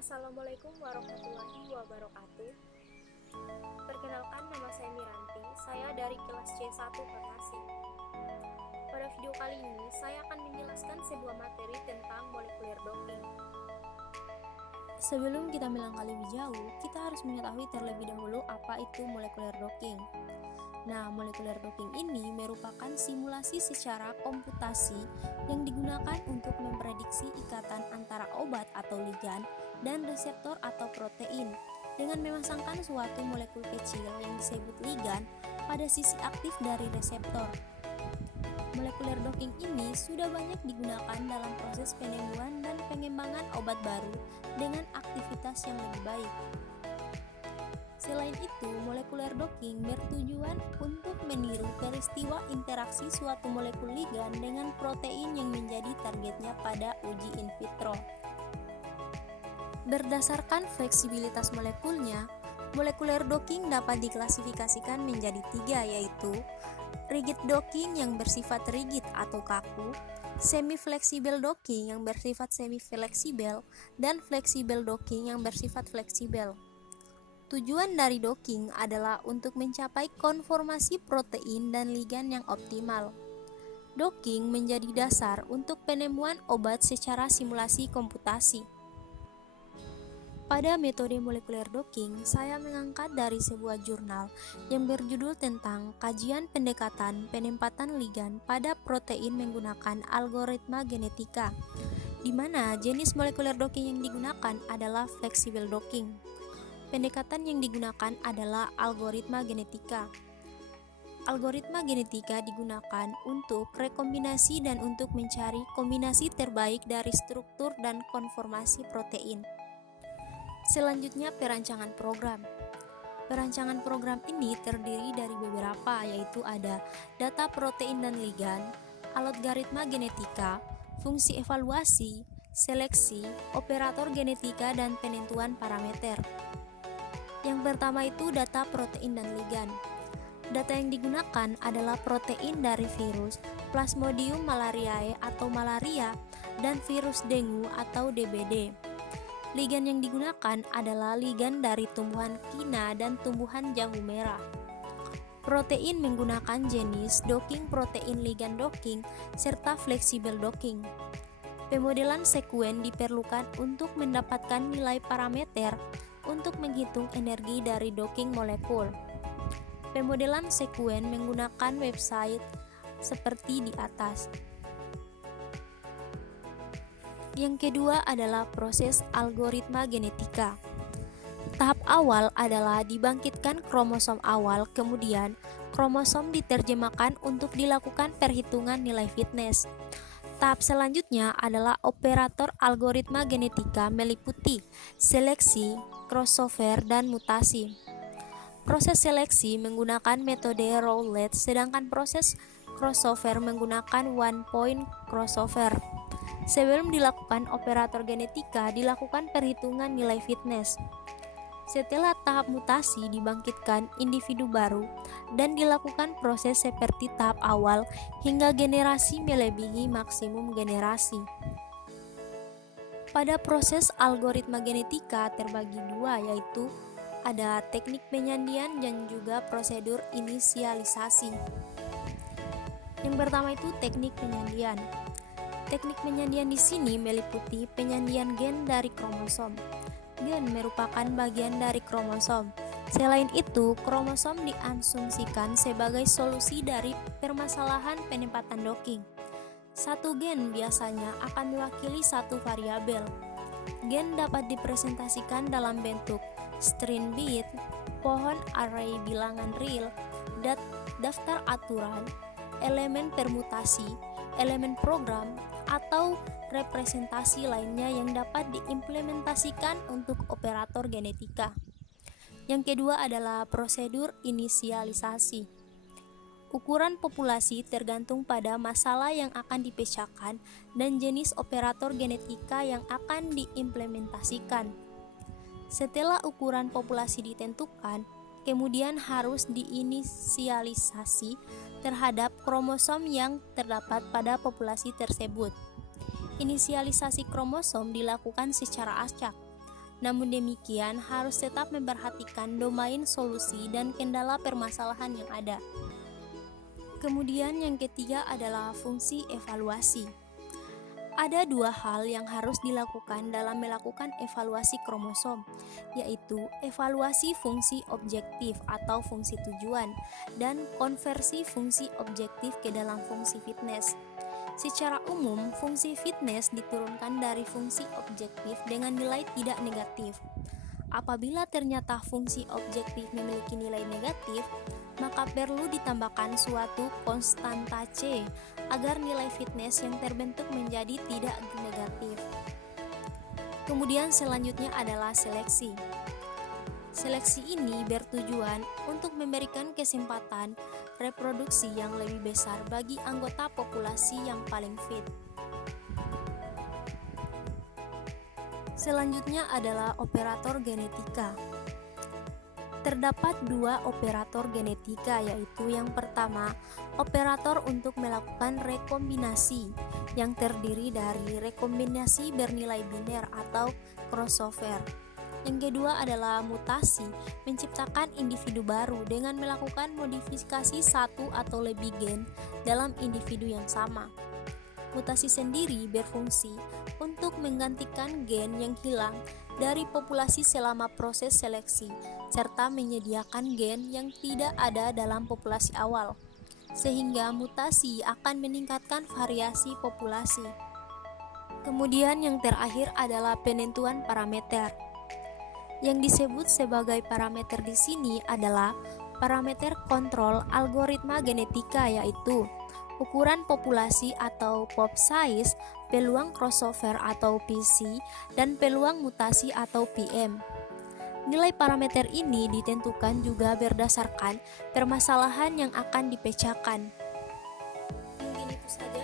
Assalamualaikum warahmatullahi wabarakatuh. Perkenalkan, nama saya Miranti. Saya dari kelas C1 Farmasi. Pada video kali ini, saya akan menjelaskan sebuah materi tentang molekuler docking. Sebelum kita melangkah lebih jauh, kita harus mengetahui terlebih dahulu apa itu molekuler docking. Nah, molekuler docking ini merupakan simulasi secara komputasi yang digunakan untuk memprediksi ikatan antara obat atau ligan dan reseptor atau protein dengan memasangkan suatu molekul kecil yang disebut ligan pada sisi aktif dari reseptor. Molekuler docking ini sudah banyak digunakan dalam proses penemuan dan pengembangan obat baru dengan aktivitas yang lebih baik. Selain itu, molekuler docking bertujuan untuk meniru peristiwa interaksi suatu molekul ligan dengan protein yang menjadi targetnya pada uji in vitro. Berdasarkan fleksibilitas molekulnya, molekuler docking dapat diklasifikasikan menjadi 3, yaitu rigid docking yang bersifat rigid atau kaku, semi-fleksibel docking yang bersifat semi-fleksibel, dan fleksibel docking yang bersifat fleksibel. Tujuan dari docking adalah untuk mencapai konformasi protein dan ligan yang optimal. Docking menjadi dasar untuk penemuan obat secara simulasi komputasi. Pada metode molekuler docking, saya mengangkat dari sebuah jurnal yang berjudul tentang kajian pendekatan penempatan ligan pada protein menggunakan algoritma genetika, di mana jenis molekuler docking yang digunakan adalah fleksibel docking. Pendekatan yang digunakan adalah algoritma genetika. Algoritma genetika digunakan untuk rekombinasi dan untuk mencari kombinasi terbaik dari struktur dan konformasi protein. Selanjutnya, perancangan program. Perancangan program ini terdiri dari beberapa, yaitu ada data protein dan ligan, algoritma genetika, fungsi evaluasi, seleksi, operator genetika, dan penentuan parameter. Yang pertama itu data protein dan ligan. Data yang digunakan adalah protein dari virus Plasmodium malariae atau malaria dan virus dengue atau DBD. Ligan yang digunakan adalah ligan dari tumbuhan kina dan tumbuhan jambu merah. Protein menggunakan jenis docking protein ligan docking serta fleksibel docking. Pemodelan sekuen diperlukan untuk mendapatkan nilai parameter untuk menghitung energi dari docking molekul. Pemodelan sekuen menggunakan website seperti di atas. Yang kedua adalah proses algoritma genetika. Tahap awal adalah dibangkitkan kromosom awal, kemudian kromosom diterjemahkan untuk dilakukan perhitungan nilai fitness. Tahap selanjutnya adalah operator algoritma genetika meliputi seleksi, crossover, dan mutasi. Proses seleksi menggunakan metode Rowlett, sedangkan proses crossover menggunakan one-point crossover. Sebelum dilakukan operator genetika, dilakukan perhitungan nilai fitness. Setelah tahap mutasi, dibangkitkan individu baru dan dilakukan proses seperti tahap awal hingga generasi melebihi maksimum generasi. Pada proses algoritma genetika terbagi 2, yaitu ada teknik penyandian dan juga prosedur inisialisasi. Yang pertama itu teknik penyandian. Teknik penyandian di sini meliputi penyandian gen dari kromosom. Gen merupakan bagian dari kromosom. Selain itu, kromosom diasumsikan sebagai solusi dari permasalahan penempatan docking. Satu gen biasanya akan mewakili satu variabel. Gen dapat dipresentasikan dalam bentuk string bit, pohon array bilangan real, daftar aturan, elemen permutasi, elemen program, atau representasi lainnya yang dapat diimplementasikan untuk operator genetika. Yang kedua adalah prosedur inisialisasi. Ukuran populasi tergantung pada masalah yang akan dipecahkan dan jenis operator genetika yang akan diimplementasikan. Setelah ukuran populasi ditentukan, kemudian harus diinisialisasi terhadap kromosom yang terdapat pada populasi tersebut. Inisialisasi kromosom dilakukan secara acak. Namun demikian, harus tetap memperhatikan domain solusi dan kendala permasalahan yang ada. Kemudian yang ketiga adalah fungsi evaluasi. Ada dua hal yang harus dilakukan dalam melakukan evaluasi kromosom, yaitu evaluasi fungsi objektif atau fungsi tujuan dan konversi fungsi objektif ke dalam fungsi fitness. Secara umum, fungsi fitness diturunkan dari fungsi objektif dengan nilai tidak negatif. Apabila ternyata fungsi objektif memiliki nilai negatif, maka perlu ditambahkan suatu konstanta C agar nilai fitness yang terbentuk menjadi tidak negatif. Kemudian selanjutnya adalah seleksi. Seleksi ini bertujuan untuk memberikan kesempatan reproduksi yang lebih besar bagi anggota populasi yang paling fit. Selanjutnya adalah operator genetika. Terdapat dua operator genetika, yaitu yang pertama, operator untuk melakukan rekombinasi yang terdiri dari rekombinasi bernilai biner atau crossover. Yang kedua adalah mutasi, menciptakan individu baru dengan melakukan modifikasi satu atau lebih gen dalam individu yang sama. Mutasi sendiri berfungsi untuk menggantikan gen yang hilang dari populasi selama proses seleksi, serta menyediakan gen yang tidak ada dalam populasi awal, sehingga mutasi akan meningkatkan variasi populasi. Kemudian yang terakhir adalah penentuan parameter. Yang disebut sebagai parameter di sini adalah parameter kontrol algoritma genetika, yaitu ukuran populasi atau pop size, peluang crossover atau PC, dan peluang mutasi atau PM. Nilai parameter ini ditentukan juga berdasarkan permasalahan yang akan dipecahkan. Mungkin itu saja